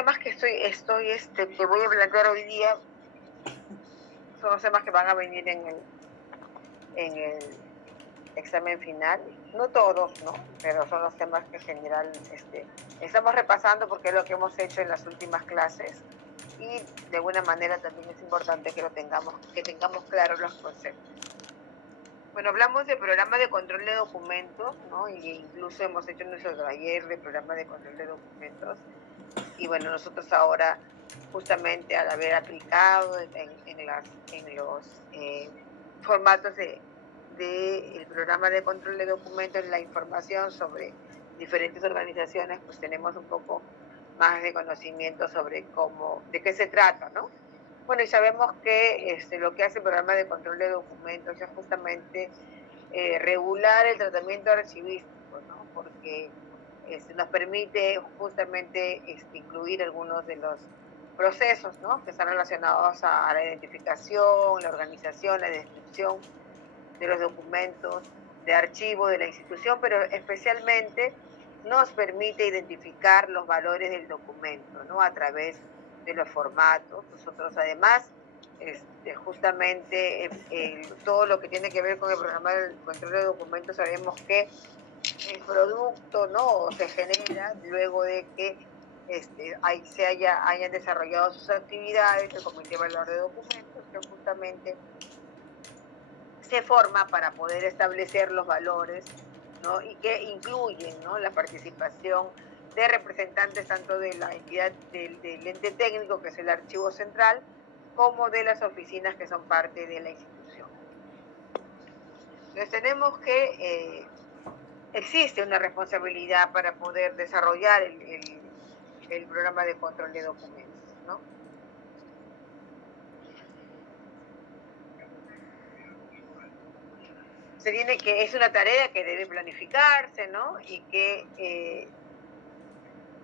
temas que que voy a plantear hoy día son los temas que van a venir en el examen final. No todos, ¿no? Pero son los temas que en general estamos repasando porque es lo que hemos hecho en las últimas clases y de alguna manera también es importante que tengamos claros los conceptos. Bueno, hablamos de programa de control de documentos, ¿no? Y incluso hemos hecho nuestro taller de programa de control de documentos. Y bueno, nosotros ahora, justamente al haber aplicado en los formatos del programa de control de documentos, la información sobre diferentes organizaciones, pues tenemos un poco más de conocimiento sobre de qué se trata, ¿no? Bueno, y sabemos que lo que hace el programa de control de documentos es justamente regular el tratamiento archivístico, ¿no? Porque nos permite justamente incluir algunos de los procesos, ¿no? Que están relacionados a la identificación, la organización, la descripción de los documentos de archivo de la institución, pero especialmente nos permite identificar los valores del documento, ¿no? A través de los formatos. Nosotros además, justamente todo lo que tiene que ver con el programa del control de documentos, sabemos que el producto, ¿no? Se genera luego de que hayan desarrollado sus actividades el Comité Evaluador de Documentos, que justamente se forma para poder establecer los valores, ¿no? Y que incluyen, ¿no? La participación de representantes tanto de la entidad del ente técnico, que es el archivo central, como de las oficinas que son parte de la institución. Entonces tenemos que existe una responsabilidad para poder desarrollar el programa de control de documentos, ¿no? Es una tarea que debe planificarse, ¿no? Y que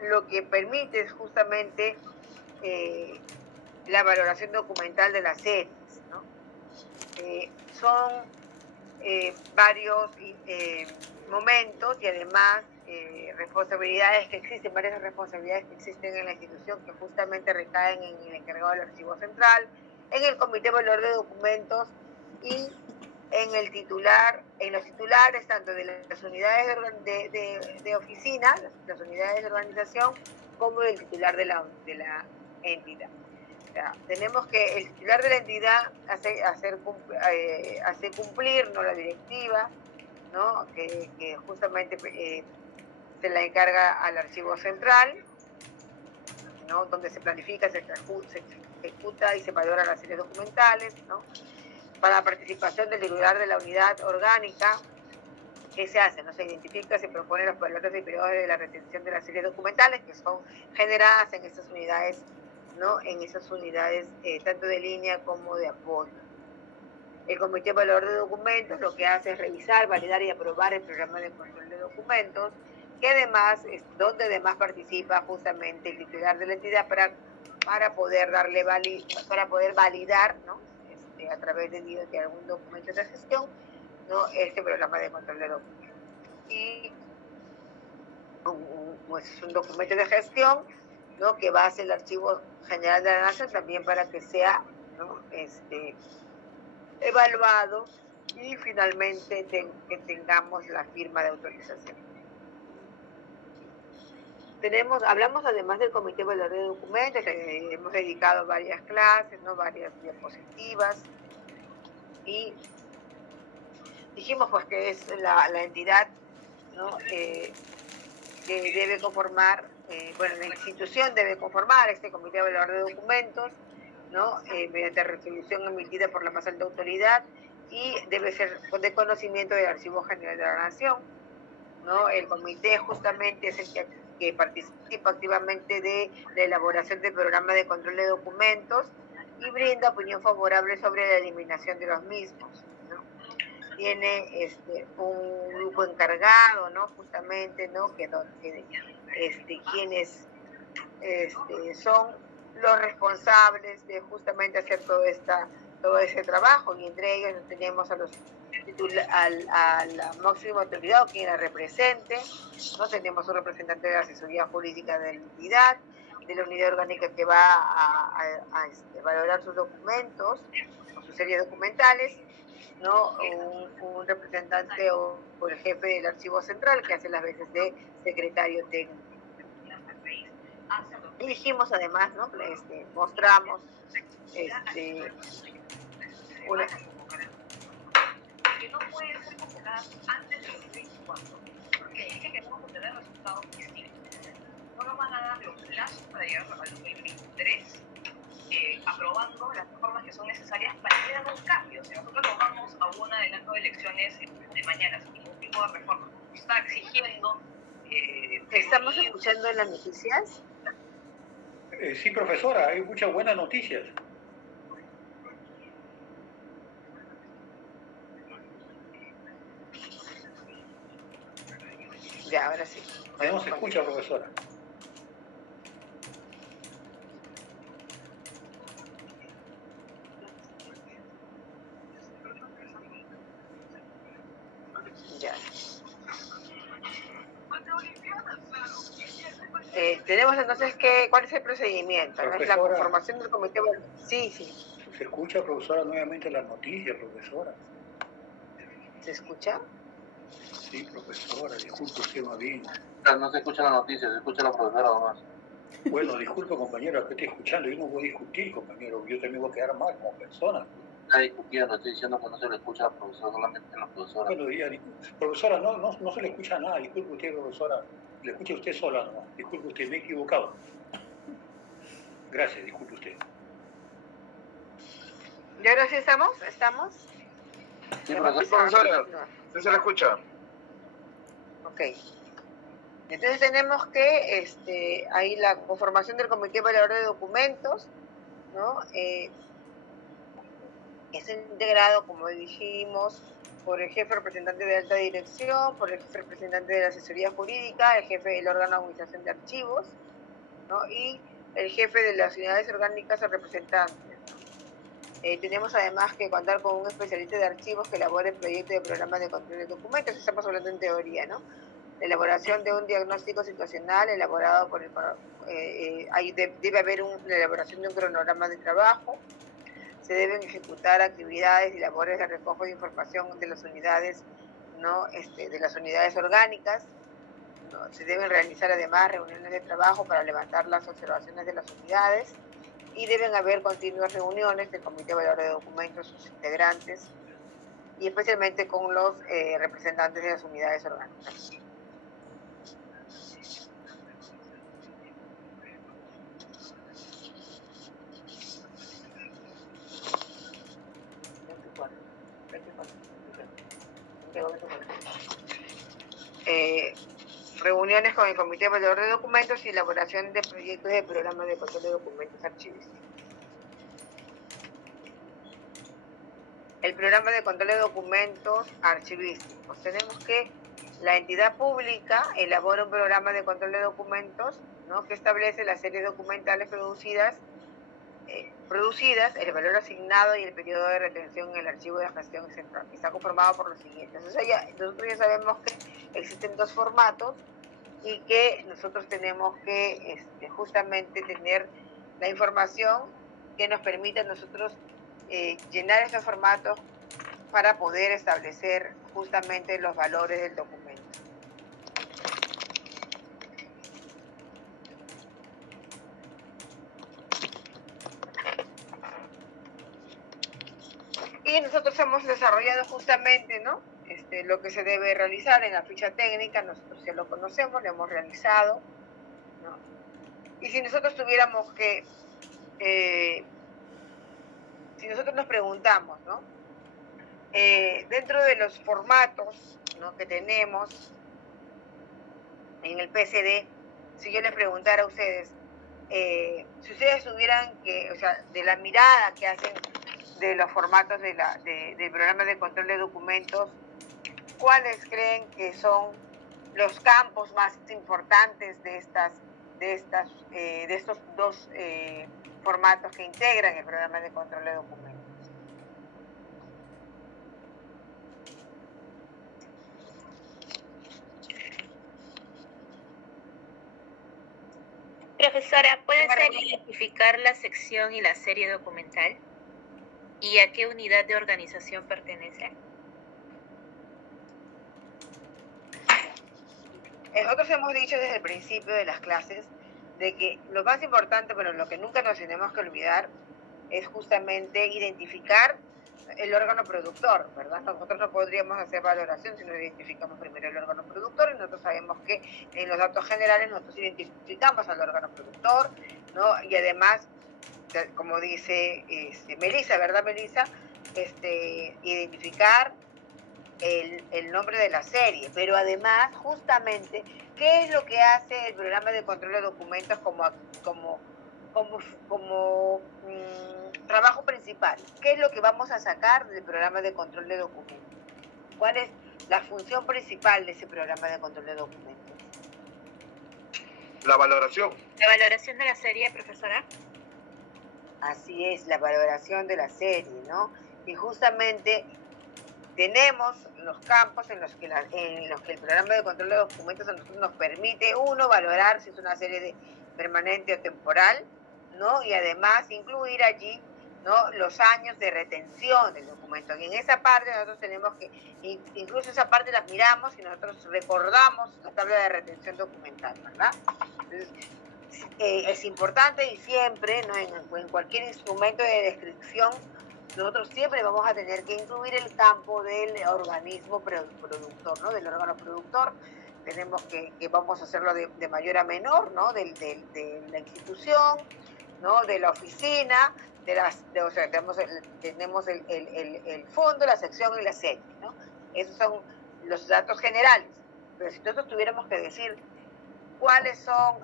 lo que permite es justamente la valoración documental de las series, ¿no? Son varios momentos y además responsabilidades que existen, varias responsabilidades que existen en la institución que justamente recaen en el encargado del archivo central, en el comité evaluador de documentos y en los titulares tanto de las unidades de oficina, las unidades de organización, como del titular de la entidad. O sea, tenemos que el titular de la entidad hacer cumplir, ¿no? La directiva, ¿no? que justamente se la encarga al archivo central, ¿no? Donde se planifica, se ejecuta y se valora las series documentales, ¿no? Para la participación del titular de la unidad orgánica, ¿qué se hace? ¿No? Se identifica, se propone los valores y periodos de la retención de las series documentales que son generadas en estas unidades, ¿no? En esas unidades tanto de línea como de apoyo. El Comité Evaluador de Documentos lo que hace es revisar, validar y aprobar el programa de control de documentos, que además es donde además participa justamente el titular de la entidad para poder validar, ¿no? A través de algún documento de gestión, ¿no? Este programa de control de documentos. Y pues, es un documento de gestión, ¿no? Que va a ser el Archivo General de la Nación también para que sea, ¿no? Evaluado y finalmente que tengamos la firma de autorización. Hablamos además del Comité Evaluador de Documentos, hemos dedicado varias clases, ¿no? Varias diapositivas, y dijimos pues que es la entidad, ¿no? Que debe conformar, la institución debe conformar este Comité Evaluador de Documentos, ¿no? Mediante resolución emitida por la más alta autoridad, y debe ser de conocimiento del Archivo General de la Nación, ¿no? El comité justamente es el que participa activamente de la elaboración del programa de control de documentos y brinda opinión favorable sobre la eliminación de los mismos, ¿no? Tiene un grupo encargado, ¿no? Justamente, ¿no? Quienes son los responsables de justamente hacer todo ese trabajo, y entre ellos tenemos a la máxima autoridad o quien la represente, ¿no? Tenemos un representante de la asesoría jurídica de la entidad, de la unidad orgánica que va a valorar sus documentos o sus series documentales, ¿no? Un representante o el jefe del archivo central que hace las veces de secretario técnico. Y dijimos además, ¿no? Mostramos una que no puede ser convocada antes de los 24, porque dice que queremos obtener resultados distintos. No nos van a dar los plazos para llegar al 2023, aprobando las reformas que son necesarias para que hagan un cambio. Si nosotros nos vamos a un adelanto de elecciones de mañana sin ningún tipo de reforma, está exigiendo... ¿Estamos escuchando en las noticias? Sí, profesora, hay muchas buenas noticias. Ya, ahora sí. No se escucha, profesora. Ya. Tenemos entonces ¿cuál es el procedimiento? ¿No? Es la conformación del comité. Sí, sí. ¿Se escucha, profesora, nuevamente las noticias, profesora? ¿Se escucha? Sí, profesora, disculpe usted más bien. No se escucha la noticia, se escucha la profesora nomás. Bueno, disculpe, compañero, que estoy escuchando. Yo no voy a discutir, compañero. Yo también voy a quedar mal como persona. Está discutiendo, estoy diciendo que no se le escucha a la profesora, solamente a la profesora. Bueno, profesora, no se le escucha nada. Disculpe usted, profesora. Le escucha usted sola nomás. Disculpe usted, me he equivocado. Gracias, disculpe usted. ¿Y ahora sí estamos? ¿Estamos? Sí, profesora, ¿sí se le escucha? Ok. Entonces tenemos que, ahí la conformación del comité evaluador de documentos, ¿no? Es integrado, como dijimos, por el jefe representante de alta dirección, por el jefe representante de la asesoría jurídica, el jefe del órgano de administración de archivos, ¿no? Y el jefe de las unidades orgánicas o representantes. Tenemos además que contar con un especialista de archivos que elabore el proyecto de programa de control de documentos. Estamos hablando en teoría, ¿no? La elaboración de un diagnóstico situacional elaborado por debe haber la elaboración de un cronograma de trabajo. Se deben ejecutar actividades y labores de recojo de información de las unidades, ¿no? De las unidades orgánicas, ¿no? Se deben realizar además reuniones de trabajo para levantar las observaciones de las unidades y deben haber continuas reuniones del comité evaluador de documentos, sus integrantes y especialmente con los representantes de las unidades orgánicas. Reuniones con el Comité Evaluador de Documentos y elaboración de proyectos de programas de control de documentos archivísticos. El programa de control de documentos archivísticos. Tenemos que la entidad pública elabora un programa de control de documentos, ¿no? Que establece las series documentales producidas, el valor asignado y el periodo de retención en el archivo de gestión central. Está conformado por los siguientes. Nosotros ya sabemos que existen dos formatos y que nosotros tenemos que justamente tener la información que nos permita a nosotros llenar esos formatos para poder establecer justamente los valores del documento. Y nosotros hemos desarrollado justamente, ¿no? Lo que se debe realizar en la ficha técnica. Nosotros ya lo conocemos, lo hemos realizado, ¿no? Y si nosotros tuviéramos que, si nosotros nos preguntamos, ¿no? Dentro de los formatos, ¿no? que tenemos en el PSD, si yo les preguntara a ustedes, si ustedes tuvieran que, o sea, de la mirada que hacen de los formatos del programa de control de documentos, ¿cuáles creen que son los campos más importantes de estos dos formatos que integran el programa de control de documentos? Profesora, ¿puede ser identificar la sección y la serie documental? ¿Y a qué unidad de organización pertenece? Nosotros hemos dicho desde el principio de las clases de que lo más importante, pero lo que nunca nos tenemos que olvidar, es justamente identificar el órgano productor, ¿verdad? Nosotros no podríamos hacer valoración si no identificamos primero el órgano productor, y nosotros sabemos que en los datos generales nosotros identificamos al órgano productor, ¿no? Y además, como dice Melissa, ¿verdad, Melissa? Identificar el nombre de la serie, pero además, justamente, ¿qué es lo que hace el programa de control de documentos como trabajo principal? ¿Qué es lo que vamos a sacar del programa de control de documentos? ¿Cuál es la función principal de ese programa de control de documentos? La valoración. ¿La valoración de la serie, profesora? Así es, la valoración de la serie, ¿no? Y justamente tenemos los campos en los que el programa de control de documentos a nosotros nos permite, uno, valorar si es una serie permanente o temporal, ¿no? Y además incluir allí, ¿no?, los años de retención del documento. Y en esa parte nosotros tenemos que, incluso esa parte la miramos y nosotros recordamos la tabla de retención documental, ¿verdad? Entonces, es importante, y siempre, ¿no?, en cualquier instrumento de descripción, nosotros siempre vamos a tener que incluir el campo del organismo productor, ¿no?, del órgano productor. Tenemos que vamos a hacerlo de mayor a menor, ¿no?, de la institución, ¿no?, de la oficina, o sea, tenemos el fondo, la sección y la serie, ¿no? Esos son los datos generales. Pero si nosotros tuviéramos que decir cuáles son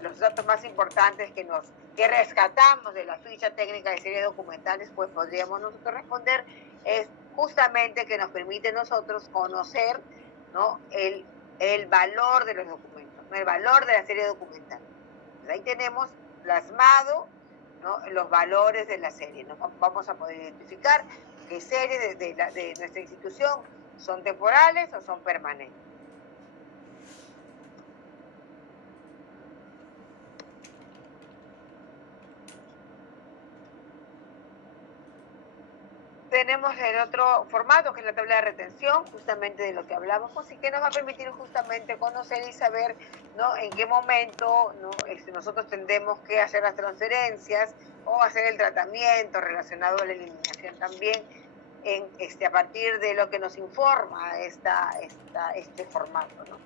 los datos más importantes que rescatamos de la ficha técnica de series documentales, pues podríamos nosotros responder, es justamente que nos permite nosotros conocer, ¿no?, el valor de los documentos, ¿no?, el valor de la serie documental. Pues ahí tenemos plasmado, ¿no?, los valores de la serie, ¿no? Vamos a poder identificar qué series de nuestra institución son temporales o son permanentes. Tenemos el otro formato, que es la tabla de retención, justamente de lo que hablamos, y que nos va a permitir justamente conocer y saber, ¿no?, en qué momento, ¿no?, nosotros tendremos que hacer las transferencias o hacer el tratamiento relacionado a la eliminación también, a partir de lo que nos informa este formato, ¿no?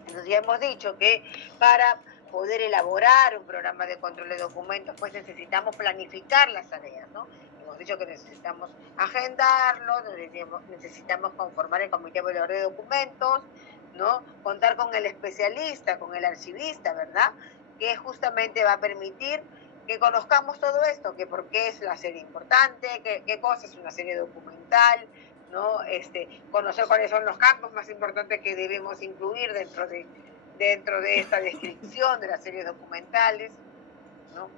Entonces ya hemos dicho que para poder elaborar un programa de control de documentos, pues necesitamos planificar las tareas, ¿no? Hemos dicho que necesitamos agendarlo, necesitamos conformar el comité evaluador de documentos, ¿no?, contar con el especialista, con el archivista, ¿verdad?, que justamente va a permitir que conozcamos todo esto, que por qué es la serie importante, qué cosa es una serie documental, ¿no? Conocer cuáles son los campos más importantes que debemos incluir dentro de esta descripción de las series documentales, ¿no?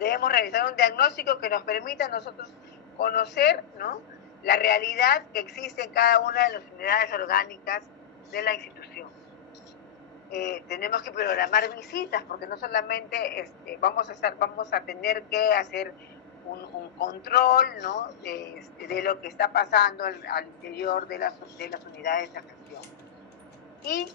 Debemos realizar un diagnóstico que nos permita a nosotros conocer, ¿no?, la realidad que existe en cada una de las unidades orgánicas de la institución. Tenemos que programar visitas, porque no solamente vamos a tener que hacer un control, ¿no?, de lo que está pasando al interior de las unidades de gestión. Y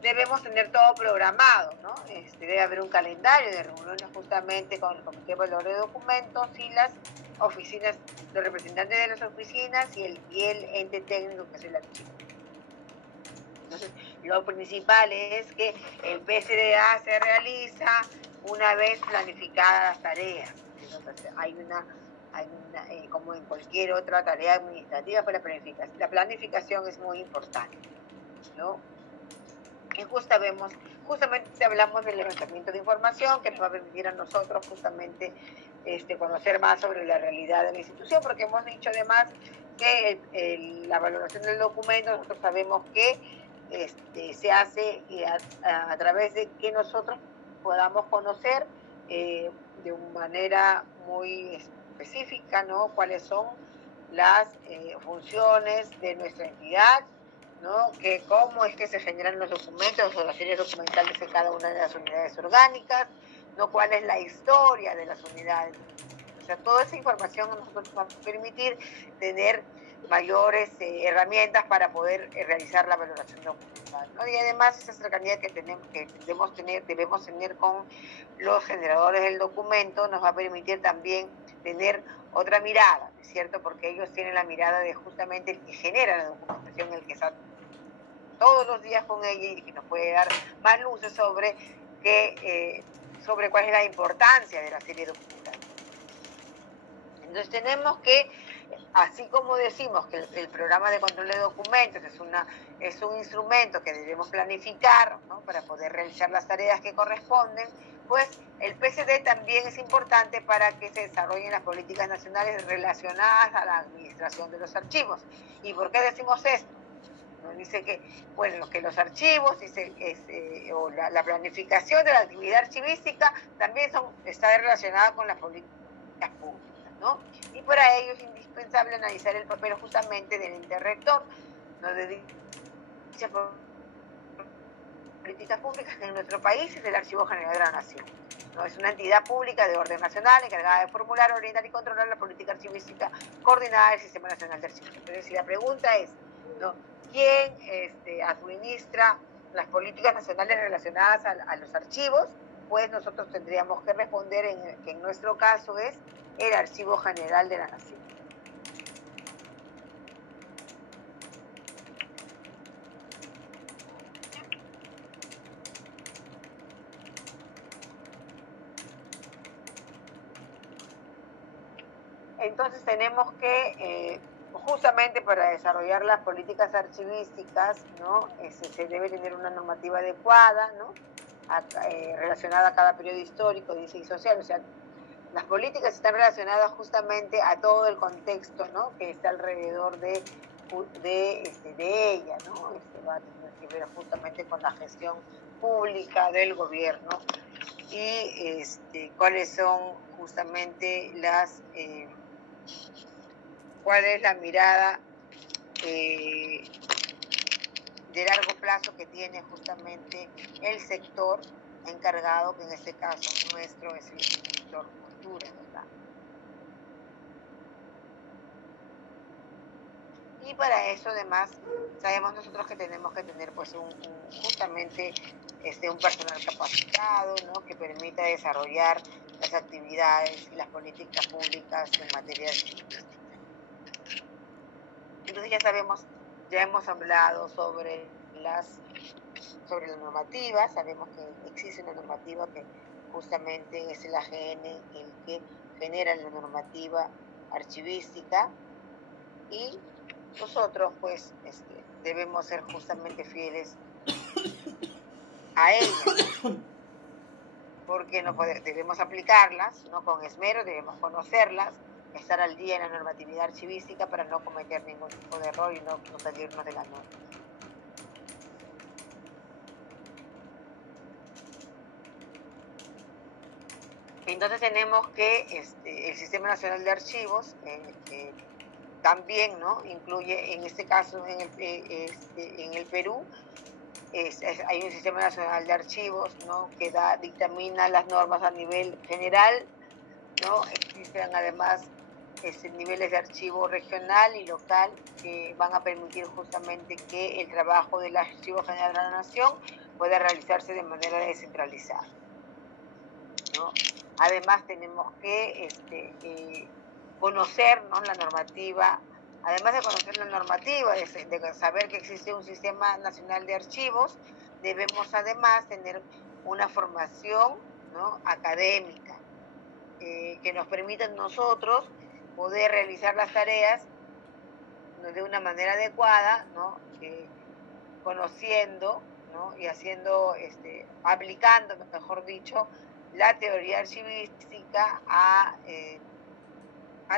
debemos tener todo programado, ¿no? Debe haber un calendario de reuniones justamente con el comité evaluador de documentos y las oficinas, los representantes de las oficinas y el ente técnico, que es el archivo. Entonces, lo principal es que el PCDA se realiza una vez planificadas las tareas. Entonces, hay una como en cualquier otra tarea administrativa, pues la planificación es muy importante, ¿no? Y justamente hablamos del levantamiento de información, que nos va a permitir a nosotros justamente conocer más sobre la realidad de la institución, porque hemos dicho además que la valoración del documento, nosotros sabemos que se hace a través de que nosotros podamos conocer de una manera muy específica, ¿no?, cuáles son las funciones de nuestra entidad, ¿no? Que cómo es que se generan los documentos o las series documentales de cada una de las unidades orgánicas, ¿no? Cuál es la historia de las unidades. O sea, toda esa información a nosotros nos va a permitir tener mayores herramientas para poder realizar la valoración documental, ¿no? Y además esa cercanía que debemos tener con los generadores del documento nos va a permitir también tener otra mirada, ¿es cierto? Porque ellos tienen la mirada de justamente el que genera la documentación, el que está todos los días con ella y que nos puede dar más luces sobre cuál es la importancia de la serie documental. Entonces tenemos que, así como decimos que el programa de control de documentos es un instrumento que debemos planificar, ¿no? Para poder realizar las tareas que corresponden, pues el PCD también es importante para que se desarrollen las políticas nacionales relacionadas a la administración de los archivos. ¿Y por qué decimos esto? Nos dice que, bueno, que los archivos, o la planificación de la actividad archivística también está relacionada con las políticas públicas, ¿no? Y para ello es indispensable analizar el papel justamente del ente rector, ¿no? De dichas políticas públicas que en nuestro país es el Archivo General de la Nación, ¿no? Es una entidad pública de orden nacional encargada de formular, orientar y controlar la política archivística coordinada del Sistema Nacional de Archivos. Entonces, si la pregunta es, ¿no? ¿Quién administra las políticas nacionales relacionadas a los archivos? Pues nosotros tendríamos que responder que en nuestro caso es el Archivo General de la Nación. Entonces tenemos que, justamente para desarrollar las políticas archivísticas, ¿no? Se debe tener una normativa adecuada, ¿no? Relacionada a cada periodo histórico, dice, y social. O sea, las políticas están relacionadas justamente a todo el contexto, ¿no? Que está alrededor de ella, ¿no? Va a tener que ver justamente con la gestión pública del gobierno y cuáles son justamente cuál es la mirada de largo plazo que tiene justamente el sector encargado, que en este caso nuestro es el sector cultura, ¿verdad? Y para eso además sabemos nosotros que tenemos que tener pues justamente un personal capacitado, ¿no? Que permita desarrollar las actividades y las políticas públicas en materia de archivística. Entonces ya hemos hablado sobre la normativa, sabemos que existe una normativa que justamente es el AGN el que genera la normativa archivística y nosotros pues debemos ser justamente fieles a ella, porque debemos aplicarlas, ¿no? Con esmero, debemos conocerlas, estar al día en la normatividad archivística para no cometer ningún tipo de error y no salirnos de la norma. Entonces tenemos que el Sistema Nacional de Archivos también, ¿no? Incluye, en este caso, en el Perú, hay un Sistema Nacional de Archivos, ¿no? Que dictamina las normas a nivel general, ¿no? Existen además niveles de archivo regional y local que van a permitir justamente que el trabajo del Archivo General de la Nación pueda realizarse de manera descentralizada, ¿no? Además tenemos que conocer, ¿no? La normativa, además de conocer la normativa, de saber que existe un Sistema Nacional de Archivos, debemos además tener una formación, ¿no? Académica que nos permita a nosotros poder realizar las tareas, ¿no? De una manera adecuada, ¿no? Conociendo, ¿no? Y aplicando, mejor dicho, la teoría archivística a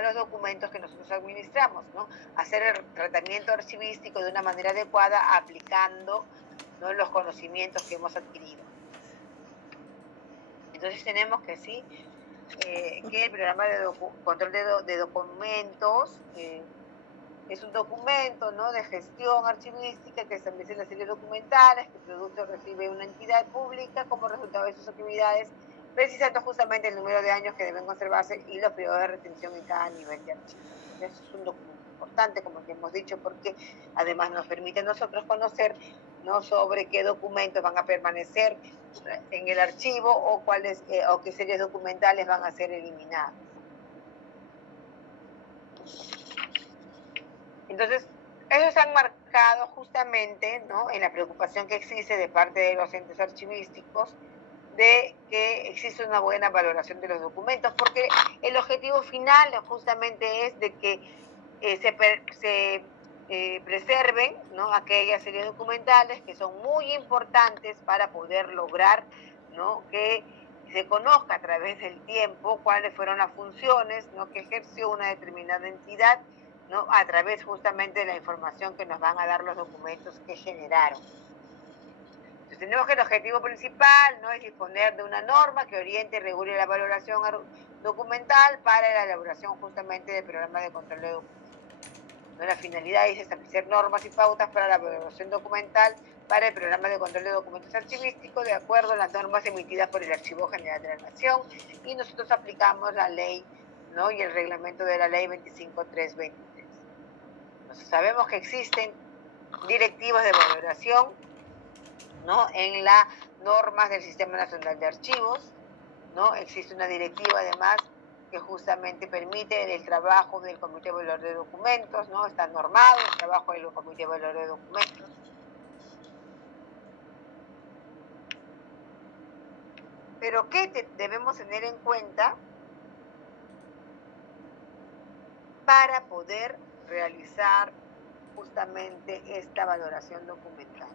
los documentos que nosotros administramos, ¿no? Hacer el tratamiento archivístico de una manera adecuada aplicando, ¿no? Los conocimientos que hemos adquirido. Entonces tenemos que que el programa de control de documentos Es un documento, ¿no?, de gestión archivística que establece las series documentales que el producto recibe una entidad pública como resultado de sus actividades, precisando justamente el número de años que deben conservarse y los periodos de retención en cada nivel de archivo. Eso es un documento importante, como ya hemos dicho, porque además nos permite a nosotros conocer, ¿no?, sobre qué documentos van a permanecer en el archivo o cuáles o qué series documentales van a ser eliminadas. Entonces, eso se han marcado justamente, ¿no?, en la preocupación que existe de parte de los entes archivísticos de que existe una buena valoración de los documentos, porque el objetivo final justamente es de que se preserven, ¿no?, aquellas series documentales que son muy importantes para poder lograr, ¿no?, que se conozca a través del tiempo cuáles fueron las funciones, ¿no?, que ejerció una determinada entidad, ¿no?, a través justamente de la información que nos van a dar los documentos que generaron. Entonces tenemos que el objetivo principal, ¿no?, es disponer de una norma que oriente y regule la valoración documental para la elaboración justamente del programa de control de documentos. ¿No? La finalidad es establecer normas y pautas para la valoración documental para el programa de control de documentos archivísticos de acuerdo a las normas emitidas por el Archivo General de la Nación, y nosotros aplicamos la ley, ¿no?, y el reglamento de la ley 25.323. Entonces sabemos que existen directivas de valoración, ¿no?, en las normas del Sistema Nacional de Archivos, ¿no? Existe una directiva además que justamente permite el trabajo del Comité de Valor de Documentos, ¿no? Está normado el trabajo del Comité de Valor de Documentos. Pero ¿qué debemos tener en cuenta para poder realizar justamente esta valoración documental?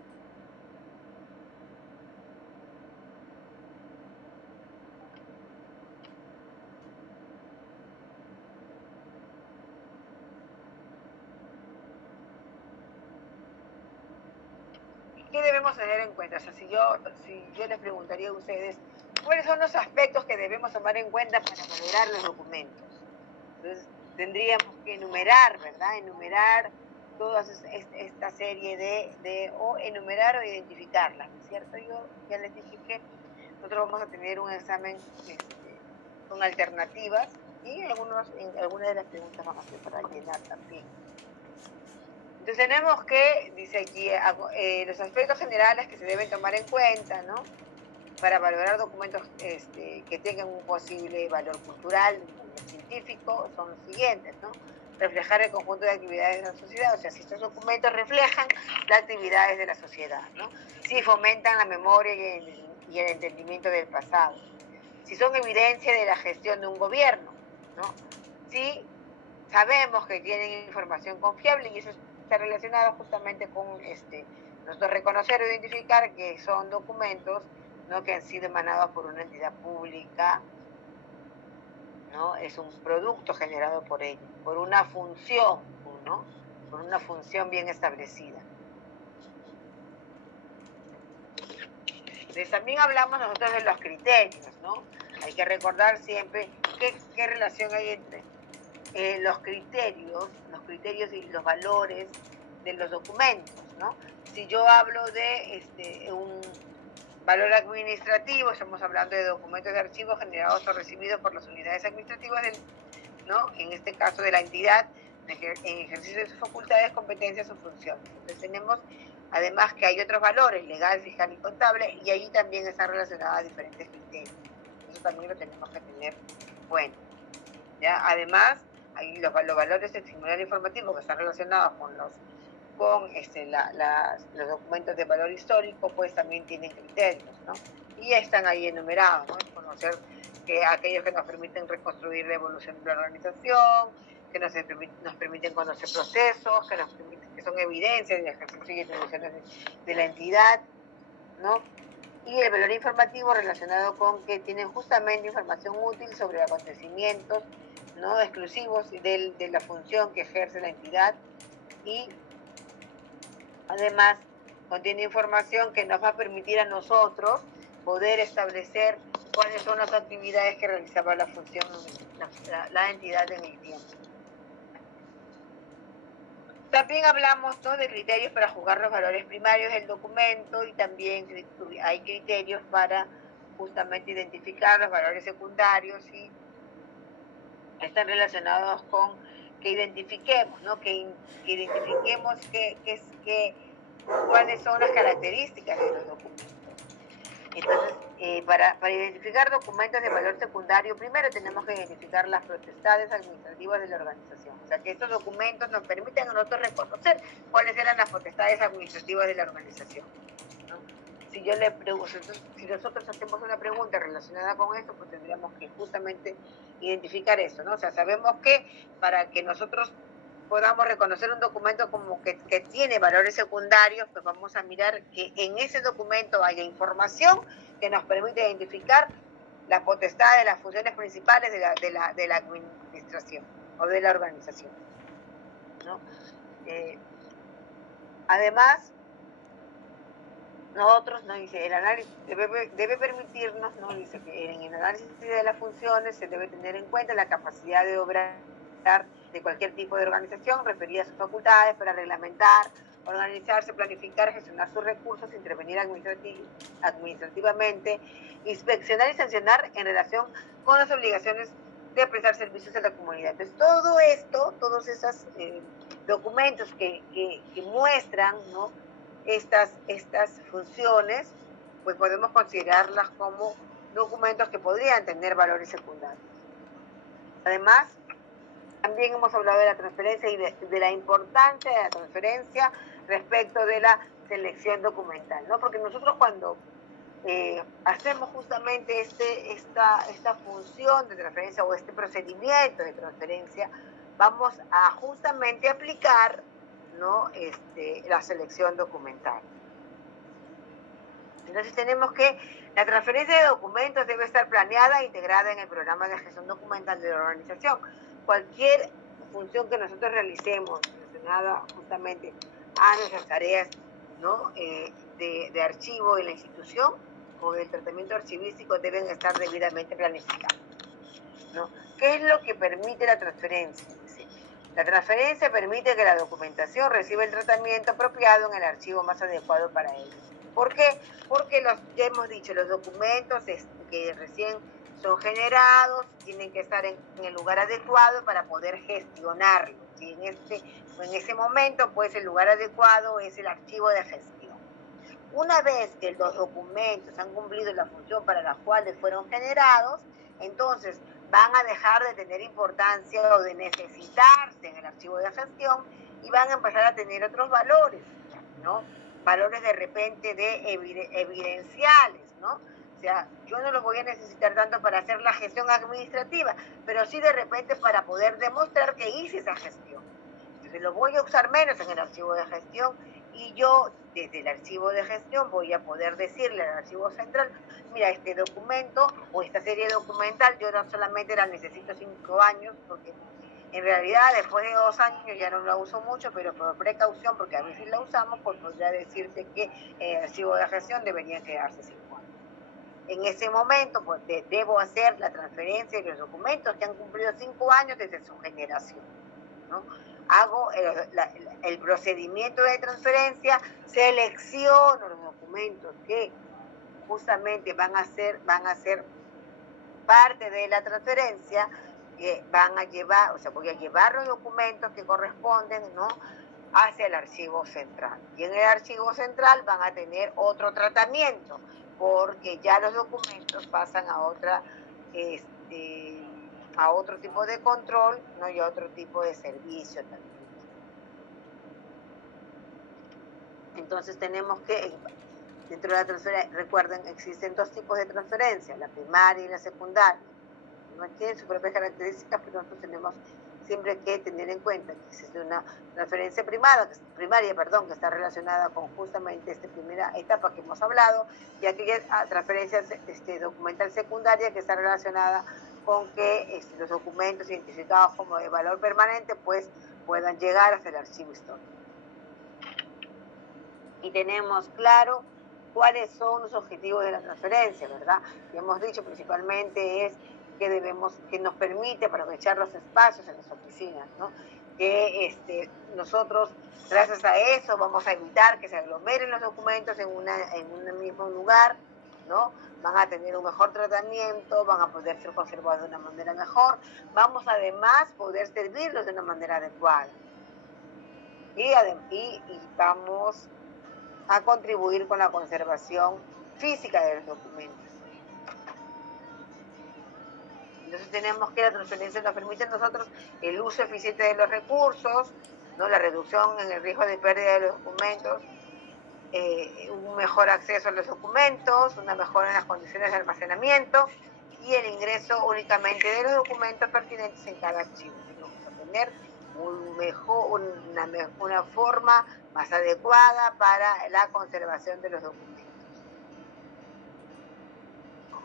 ¿Qué debemos tener en cuenta? O sea, si yo les preguntaría a ustedes, ¿cuáles son los aspectos que debemos tomar en cuenta para valorar los documentos? Entonces, tendríamos que enumerar, ¿verdad? Enumerar toda esta serie o enumerar o identificarlas, ¿no es cierto? Yo ya les dije que nosotros vamos a tener un examen con alternativas y en algunas de las preguntas van a ser para llenar también. Entonces tenemos que, dice aquí, los aspectos generales que se deben tomar en cuenta, ¿no?, para valorar documentos que tengan un posible valor cultural, científico, son los siguientes, ¿no? Reflejar el conjunto de actividades de la sociedad, o sea, si estos documentos reflejan las actividades de la sociedad, ¿no? Si fomentan la memoria y el entendimiento del pasado, si son evidencia de la gestión de un gobierno, ¿no? Si sabemos que tienen información confiable, y eso está relacionado justamente con nosotros reconocer o identificar que son documentos, ¿no?, que han sido emanados por una entidad pública, ¿no? Es un producto generado por ella, por una función, ¿no?, por una función bien establecida. Entonces también hablamos nosotros de los criterios, ¿no? Hay que recordar siempre qué relación hay entre los criterios y los valores de los documentos, ¿no? Si yo hablo de un valor administrativo, estamos hablando de documentos de archivo generados o recibidos por las unidades administrativas, ¿no?, en este caso de la entidad, en ejercicio de sus facultades, competencias o funciones. Entonces tenemos además que hay otros valores, legal, fiscal y contable, y ahí también están relacionados a diferentes criterios. Eso también lo tenemos que tener bueno. ¿Ya? Además, hay los valores testimonial informativo que están relacionados con los documentos de valor histórico, pues también tienen criterios, ¿no? Y ya están ahí enumerados, ¿no? Conocer que aquellos que nos permiten reconstruir la evolución de la organización, que nos permiten conocer procesos, que son evidencias de ejercicio y atribuciones de la entidad, ¿no? Y el valor informativo relacionado con que tienen justamente información útil sobre acontecimientos, ¿no?, exclusivos de la función que ejerce la entidad, y además contiene información que nos va a permitir a nosotros poder establecer cuáles son las actividades que realizaba la función, la entidad en el tiempo. También hablamos, ¿no?, de criterios para juzgar los valores primarios del documento, y también hay criterios para justamente identificar los valores secundarios, y están relacionados con que identifiquemos, ¿no?, que identifiquemos cuáles son las características de los documentos. Entonces, para identificar documentos de valor secundario, primero tenemos que identificar las potestades administrativas de la organización. O sea, que estos documentos nos permiten a nosotros reconocer cuáles eran las potestades administrativas de la organización, ¿no? Si yo le pregunto, si nosotros hacemos una pregunta relacionada con esto, pues tendríamos que justamente identificar eso, ¿no? O sea, sabemos que para que nosotros podamos reconocer un documento como que tiene valores secundarios, pues vamos a mirar que en ese documento haya información que nos permite identificar la potestad de las funciones principales de la administración o de la organización, ¿no? Además, nosotros, ¿no?, dice, el análisis debe permitirnos, ¿no?, dice que en el análisis de las funciones se debe tener en cuenta la capacidad de obrar de cualquier tipo de organización referida a sus facultades para reglamentar, organizarse, planificar, gestionar sus recursos, intervenir administrativamente, inspeccionar y sancionar en relación con las obligaciones de prestar servicios a la comunidad. Entonces, todo esto, todos esos documentos que muestran, ¿no?, estas funciones, pues podemos considerarlas como documentos que podrían tener valores secundarios. Además, también hemos hablado de la transferencia y de la importancia de la transferencia respecto de la selección documental, ¿no? Porque nosotros cuando hacemos justamente esta función de transferencia o este procedimiento de transferencia, vamos a justamente aplicar, ¿no?, la selección documental. Entonces tenemos que la transferencia de documentos debe estar planeada e integrada en el programa de gestión documental de la organización. Cualquier función que nosotros realicemos relacionada justamente a nuestras tareas, ¿no?, de archivo en la institución o del tratamiento archivístico deben estar debidamente planificadas, ¿no? ¿Qué es lo que permite la transferencia? La transferencia permite que la documentación reciba el tratamiento apropiado en el archivo más adecuado para ello. ¿Por qué? Porque ya hemos dicho, los documentos que recién son generados tienen que estar en el lugar adecuado para poder gestionarlos. ¿Sí? En ese momento, pues el lugar adecuado es el archivo de gestión. Una vez que los documentos han cumplido la función para la cual fueron generados, entonces van a dejar de tener importancia o de necesitarse en el archivo de gestión y van a empezar a tener otros valores, ¿no? Valores de repente evidenciales, ¿no? O sea, yo no los voy a necesitar tanto para hacer la gestión administrativa, pero sí de repente para poder demostrar que hice esa gestión. Entonces lo voy a usar menos en el archivo de gestión y yo desde el archivo de gestión voy a poder decirle al archivo central, mira, este documento o esta serie documental yo no solamente la necesito 5 años, porque en realidad después de 2 años ya no la uso mucho, pero por precaución, porque a veces la usamos, pues podría decirse que el archivo de gestión debería quedarse 5 años. En ese momento, pues debo hacer la transferencia de los documentos que han cumplido 5 años desde su generación, ¿no? Hago el procedimiento de transferencia, selecciono los documentos que justamente van a ser parte de la transferencia, van a llevar, o sea, voy a llevar los documentos que corresponden, ¿no?, hacia el archivo central. Y en el archivo central van a tener otro tratamiento, porque ya los documentos pasan a otro tipo de control, ¿no?, y a otro tipo de servicio también. Entonces tenemos que, dentro de la transferencia, recuerden, existen 2 tipos de transferencia, la primaria y la secundaria. No tienen sus propias características, pero nosotros tenemos siempre que tener en cuenta que existe una transferencia primaria, que está relacionada con justamente esta primera etapa que hemos hablado, y aquella transferencia documental secundaria que está relacionada con que los documentos identificados como de valor permanente pues puedan llegar hasta el archivo histórico. Y tenemos claro cuáles son los objetivos de la transferencia, ¿verdad? Y hemos dicho principalmente es que nos permite aprovechar los espacios en las oficinas, ¿no? que nosotros, gracias a eso, vamos a evitar que se aglomeren los documentos en un mismo lugar, ¿no? Van a tener un mejor tratamiento, van a poder ser conservados de una manera mejor, vamos además poder servirlos de una manera adecuada. Y vamos a contribuir con la conservación física de los documentos. Entonces tenemos que la transferencia nos permite a nosotros el uso eficiente de los recursos, ¿no? La reducción en el riesgo de pérdida de los documentos, un mejor acceso a los documentos, una mejora en las condiciones de almacenamiento y el ingreso únicamente de los documentos pertinentes en cada archivo. Vamos a tener una forma más adecuada para la conservación de los documentos.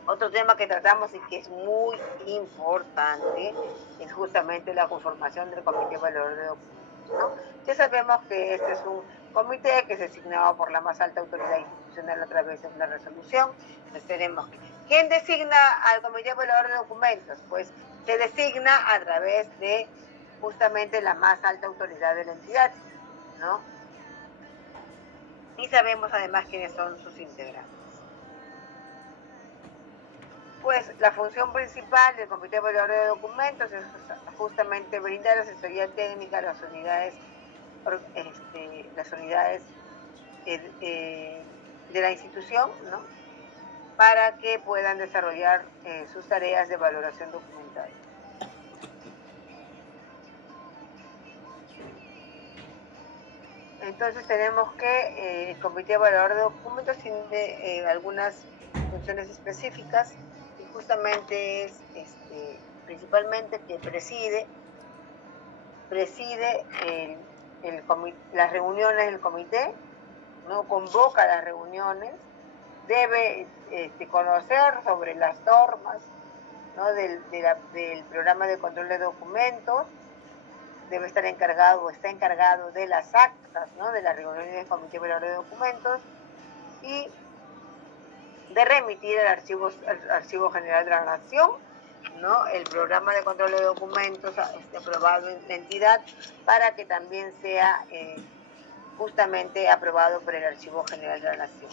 Otro tema que tratamos y que es muy importante es justamente la conformación del Comité Evaluador de Documentos, ¿no? Ya sabemos que este es un comité que es designado por la más alta autoridad institucional a través de una resolución. Entonces tenemos ¿quién designa al Comité Evaluador de Documentos? Pues se designa a través de justamente la más alta autoridad de la entidad, ¿no? Y sabemos además quiénes son sus integrantes. Pues la función principal del Comité Evaluador de Documentos es justamente brindar asesoría técnica a las unidades de la institución, ¿no? Para que puedan desarrollar sus tareas de valoración documental. Entonces tenemos que el Comité Evaluador de Documentos tiene algunas funciones específicas. Justamente es principalmente que preside las reuniones del comité, ¿no? Convoca las reuniones, debe conocer sobre las normas, ¿no? del programa de control de documentos, debe estar encargado o está encargado de las actas, ¿no? De las reuniones del Comité Evaluador de Documentos y de remitir al Archivo General de la Nación, ¿no? El programa de control de documentos aprobado en la entidad para que también sea justamente aprobado por el Archivo General de la Nación,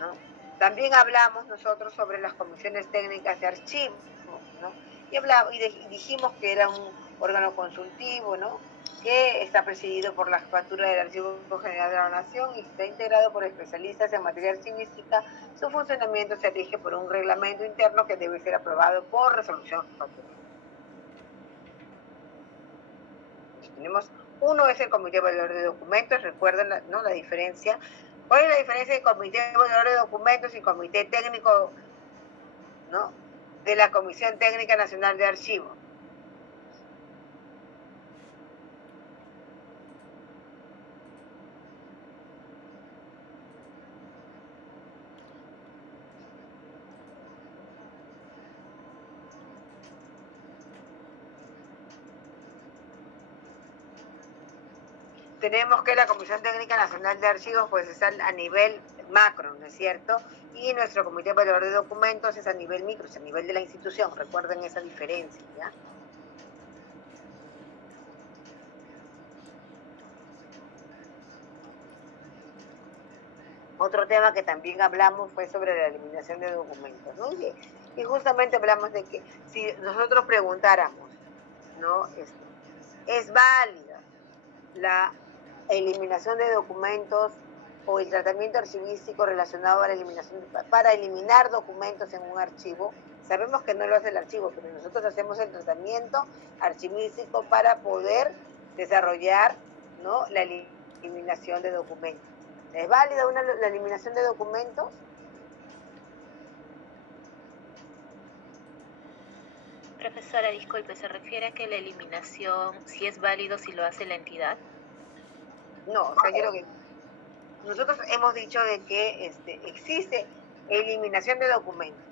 ¿no? También hablamos nosotros sobre las comisiones técnicas de archivo, ¿no? Y dijimos que era un órgano consultivo, ¿no? Que está presidido por la jefatura del Archivo General de la Nación y está integrado por especialistas en materia archivística. Su funcionamiento se rige por un reglamento interno que debe ser aprobado por resolución jefatura. Uno es el Comité Evaluador de Documentos, recuerden ¿no? la diferencia. ¿Cuál es la diferencia de Comité Evaluador de Documentos y Comité Técnico, ¿no? de la Comisión Técnica Nacional de Archivos? Tenemos que la Comisión Técnica Nacional de Archivos pues está a nivel macro, ¿no es cierto? Y nuestro Comité Evaluador de Documentos es a nivel micro, es a nivel de la institución. Recuerden esa diferencia, ¿ya? Otro tema que también hablamos fue sobre la eliminación de documentos, ¿no? Y justamente hablamos de que si nosotros preguntáramos, ¿no? ¿Es válida la eliminación de documentos o el tratamiento archivístico relacionado a la eliminación para eliminar documentos en un archivo? Sabemos que no lo hace el archivo, pero nosotros hacemos el tratamiento archivístico para poder desarrollar, ¿no? la eliminación de documentos. ¿Es válida la eliminación de documentos? Profesora, disculpe, ¿se refiere a que la eliminación, si es válido, si lo hace la entidad? No, o sea, yo creo que nosotros hemos dicho de que existe eliminación de documentos.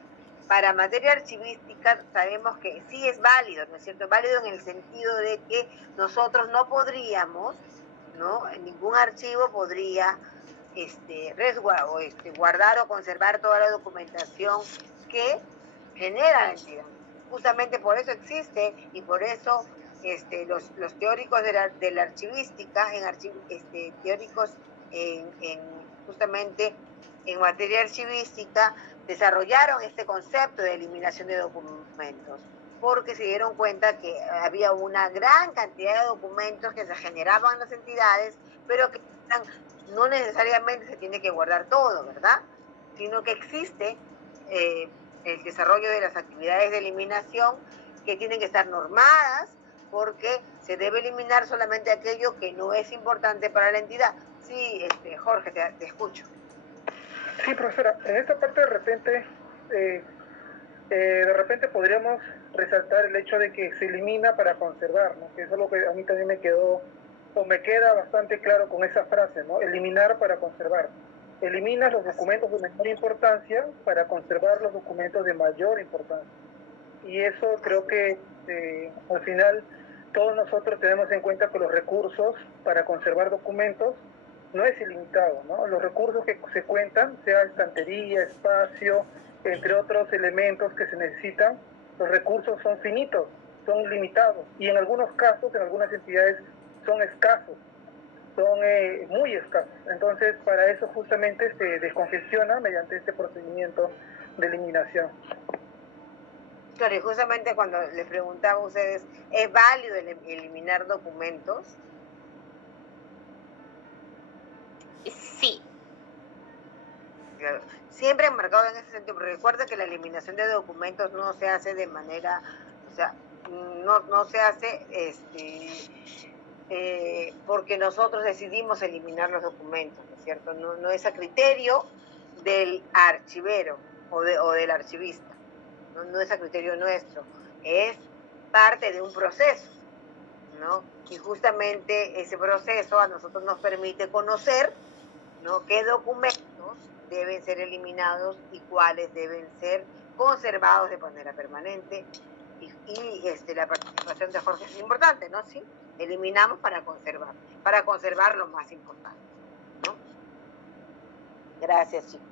Para materia archivística sabemos que sí es válido, ¿no es cierto? Válido en el sentido de que nosotros no podríamos, ¿no? En ningún archivo podría guardar o conservar toda la documentación que genera la entidad. Justamente por eso existe y por eso los teóricos de la archivística, teóricos justamente en materia archivística, desarrollaron este concepto de eliminación de documentos, porque se dieron cuenta que había una gran cantidad de documentos que se generaban en las entidades, pero que no necesariamente se tiene que guardar todo, ¿verdad? Sino que existe el desarrollo de las actividades de eliminación que tienen que estar normadas, porque se debe eliminar solamente aquello que no es importante para la entidad. Sí, Jorge, te escucho. Sí, profesora, en esta parte de repente podríamos resaltar el hecho de que se elimina para conservar, ¿no? Que eso es lo que a mí también me queda bastante claro con esa frase, ¿no? Eliminar para conservar. Eliminas los documentos de menor importancia para conservar los documentos de mayor importancia. Y eso creo que al final todos nosotros tenemos en cuenta que los recursos para conservar documentos no es ilimitado, ¿no? Los recursos que se cuentan, sea estantería, espacio, entre otros elementos que se necesitan, los recursos son finitos, son limitados, y en algunos casos, en algunas entidades, son escasos, son muy escasos. Entonces, para eso justamente se descongestiona mediante este procedimiento de eliminación. Claro, y justamente cuando les preguntaba a ustedes, ¿es válido eliminar documentos? Sí. Claro. Siempre enmarcado en ese sentido, pero recuerda que la eliminación de documentos no se hace de manera, o sea, no se hace porque nosotros decidimos eliminar los documentos, ¿no es cierto? No es a criterio del archivero o del archivista, no es a criterio nuestro, es parte de un proceso, ¿no? Y justamente ese proceso a nosotros nos permite conocer, ¿no?, qué documentos deben ser eliminados y cuáles deben ser conservados de manera permanente. Y la participación de Jorge es importante, ¿no? Sí, eliminamos para conservar lo más importante, ¿no? Gracias, chicos.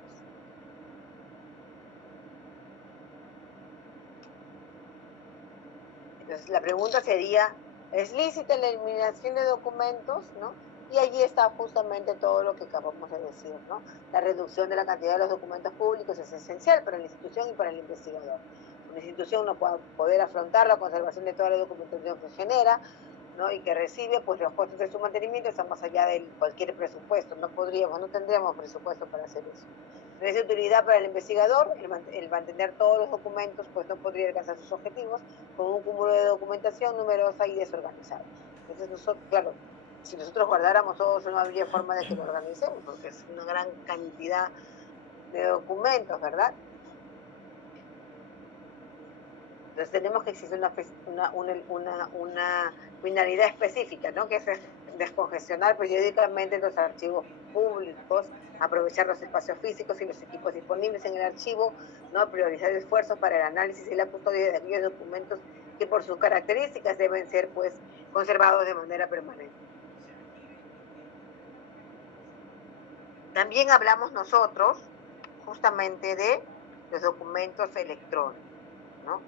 Entonces, la pregunta sería, ¿es lícita la eliminación de documentos, no? Y allí está justamente todo lo que acabamos de decir, ¿no? La reducción de la cantidad de los documentos públicos es esencial para la institución y para el investigador. Una institución no puede poder afrontar la conservación de toda la documentación que genera, ¿no?, y que recibe, pues los costos de su mantenimiento están más allá de cualquier presupuesto. No tendríamos presupuesto para hacer eso. No es de utilidad para el investigador el mantener todos los documentos, pues no podría alcanzar sus objetivos con un cúmulo de documentación numerosa y desorganizada. Entonces, nosotros, claro, si nosotros guardáramos todos, no habría forma de que lo organicemos, porque es una gran cantidad de documentos, ¿verdad? Entonces tenemos que existir una finalidad específica, ¿no?, que es descongestionar periódicamente los archivos públicos, aprovechar los espacios físicos y los equipos disponibles en el archivo, ¿no?, priorizar esfuerzos para el análisis y la custodia de aquellos documentos que por sus características deben ser, pues, conservados de manera permanente. También hablamos nosotros justamente de los documentos electrónicos, ¿no?,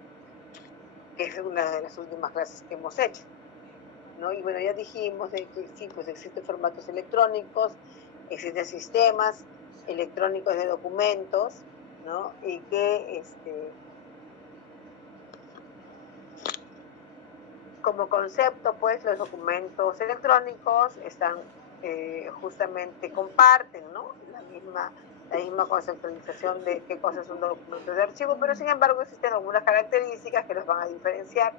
que es una de las últimas clases que hemos hecho, ¿no? Y bueno, ya dijimos de que sí, pues existen formatos electrónicos, existen sistemas electrónicos de documentos, ¿no? Y que como concepto, pues los documentos electrónicos están justamente comparten, ¿no?, la misma conceptualización de qué cosa es un documento de archivo, pero sin embargo existen algunas características que los van a diferenciar,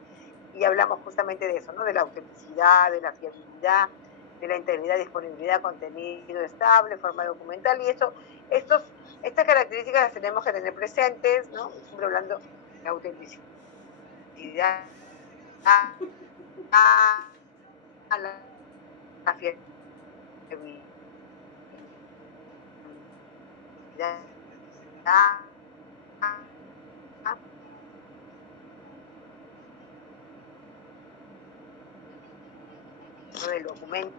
y hablamos justamente de eso, ¿no?, de la autenticidad, de la fiabilidad, de la integridad, disponibilidad, contenido estable, forma documental, y estas características las tenemos que tener presentes, ¿no?, siempre hablando de autenticidad, la fiabilidad, del documento,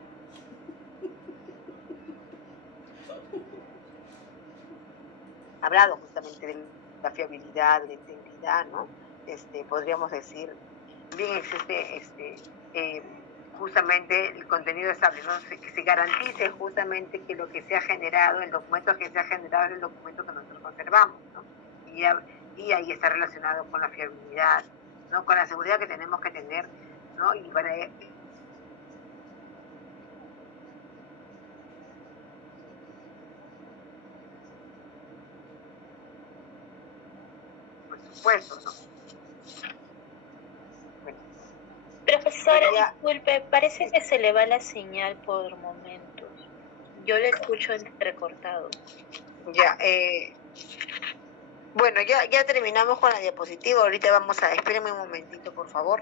hablado justamente de la fiabilidad, de la integridad, ¿no? Podríamos decir también existe justamente el contenido estable, ¿no? Que se garantice justamente que lo que se ha generado, el documento que se ha generado es el documento que nosotros conservamos, ¿no? Y ahí está relacionado con la fiabilidad, ¿no? Con la seguridad que tenemos que tener, ¿no? Y para por supuesto, ¿no? Profesora, Ya. disculpe, parece que se le va la señal por momentos. Yo le escucho entrecortado. Ya, bueno, ya terminamos con la diapositiva. Ahorita vamos a, espérenme un momentito, por favor.